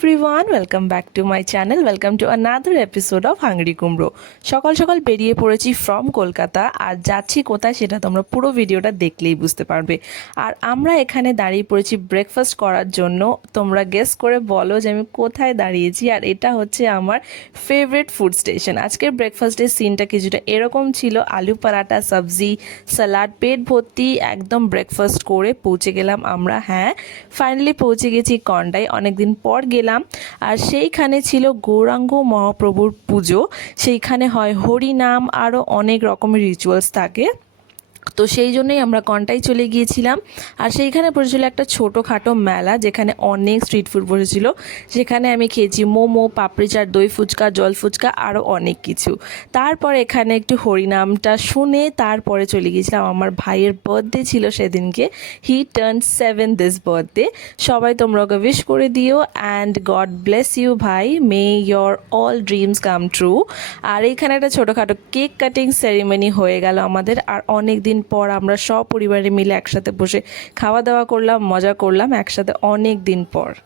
Everyone, welcome back to my channel. Welcome to another episode of hungry কুমড়ো। সকাল সকাল বেরিয়ে পড়েছি ফ্রম কলকাতা, আর যাচ্ছি কোথায় সেটা তোমরা পুরো ভিডিওটা দেখলেই বুঝতে পারবে। আর আমরা এখানে দাঁড়িয়ে পড়েছি ব্রেকফাস্ট করার জন্য। তোমরা গেস করে বলো যে আমি কোথায় দাঁড়িয়েছি। আর এটা হচ্ছে আমার ফেভারিট ফুড স্টেশন। আজকের ব্রেকফাস্টের সিনটা কিছুটা এরকম ছিল: আলু পরাঠা, সবজি, সালাড, পেট ভর্তি একদম ব্রেকফাস্ট করে পৌঁছে গেলাম আমরা। হ্যাঁ, ফাইনালি পৌঁছে গেছি কন্ডায়। অনেকদিন পর গেলাম। আর সেইখানে ছিল গৌরাঙ্গ মহাপ্রভুর পুজো। সেইখানে হয় হরিনাম, আরও অনেক রকমের রিচুয়ালস থাকে। তো সেই জন্যই আমরা কন্টাই চলে গিয়েছিলাম। আর সেইখানে পড়েছিল একটা ছোটোখাটো মেলা, যেখানে অনেক স্ট্রিট ফুড বসেছিল। সেখানে আমি খেয়েছি মোমো, পাপড়ি চাট, দই ফুচকা, জল ফুচকা, আরও অনেক কিছু। তারপর এখানে একটু হরিনামটা শুনে তারপরে চলে গিয়েছিলাম। আমার ভাইয়ের বার্থডে ছিল সেদিনকে। He turn 7 this birthday. সবাই তোমরা ওকে উইশ করে দিও, অ্যান্ড গড ব্লেস ইউ ভাই, may your all dreams come true. আর এইখানে একটা ছোটোখাটো কেক কাটিং সেরিমনি হয়ে গেল আমাদের। আর অনেক দিন পর আমরা সব পরিবারে মিলে একসাথে বসে খাওয়া দাওয়া করলাম, মজা করলাম একসাথে অনেক দিন পর।